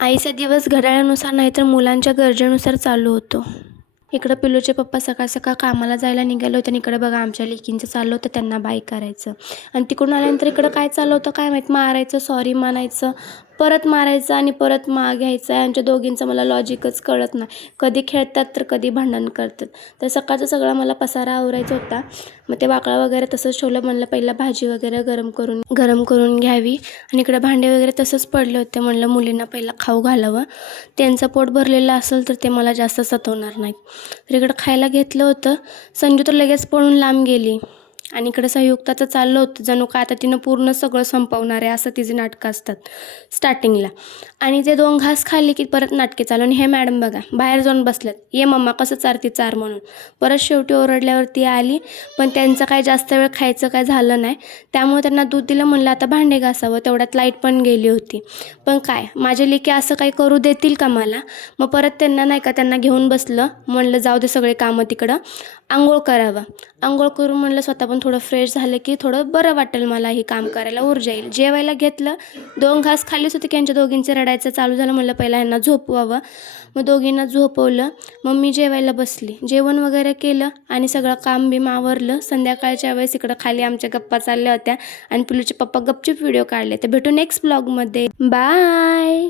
आईचा दिवस घड्याळानुसार नाही तर मुलांच्या गरजेनुसार चालू होतो. इकडं पिल्लूचे पप्पा सकाळ सकाळ कामाला जायला निघाले होते आणि इकडे बघा आमच्या लेकींचं चाललं होतं त्यांना बाय करायचं. आणि तिकडून आल्यानंतर इकडं काय चाललं होतं काय माहीत, मारायचं, सॉरी म्हणायचं, परत मारायचं आणि परत घ्यायचं. यांच्या दोघींचं मला लॉजिकच कळत नाही. कधी खेळतात तर कधी भांडण करतात. तर सकाळचं सगळं मला पसारा आवरायचा होता. मग ते वाकळा वगैरे तसंच ठेवलं. म्हणलं पहिला भाजी वगैरे गरम करून घ्यावी. आणि इकडे भांडे वगैरे तसंच पडले होते. म्हणलं मुलींना पहिला खाऊ घालावं, त्यांचं पोट भरलेलं असेल तर ते मला जास्त सतवणार नाहीत. तर इकडं खायला घेतलं होतं. संजू तर लगेच पळून लांब गेली. आणि इकडं संयुक्ताचं चाललं होतं जणू काय आता तिनं पूर्ण सगळं संपवणार आहे असं तिचे नाटकं असतात स्टार्टिंगला. आणि ते 2 घास खाल्ले की परत नाटके चालू. आणि हे मॅडम बघा बाहेर जाऊन बसल्यात, ये मम्मा कसं चारती चार म्हणून. परत शेवटी ओरडल्यावरती आली, पण त्यांचं काय जास्त वेळ खायचं काय झालं नाही. त्यामुळे त्यांना दूध दिलं. म्हणलं आता भांडे घासावं, तेवढ्यात लाईट पण गेली होती. पण काय माझे लेकी असं काही करू देतील का मला. मग परत त्यांना नाही का त्यांना घेऊन बसलं. म्हणलं जाऊ दे सगळे कामं तिकडं, आंघोळ करावं. आंघोळ करून म्हणलं स्वतः पण थोडं फ्रेश झालं की थोडं बरं वाटेल मला हे काम करायला, ऊर्जा येईल. जेवायला घेतलं. 2 घास खाल्लेच होते की यांच्या दोघींचं रडायचं चालू झालं. म्हणलं पहिला ह्यांना झोपवावं. मग दोघींना झोपवलं. मग मी जेवायला बसली. जेवण वगैरे केलं आणि सगळं काम बिम आवरलं. संध्याकाळच्या वेळेस इकडं खाली आमच्या गप्पा चालल्या होत्या आणि पिलूचे पप्पा गपचूप व्हिडिओ काढले. तर भेटू नेक्स्ट ब्लॉगमध्ये. बाय.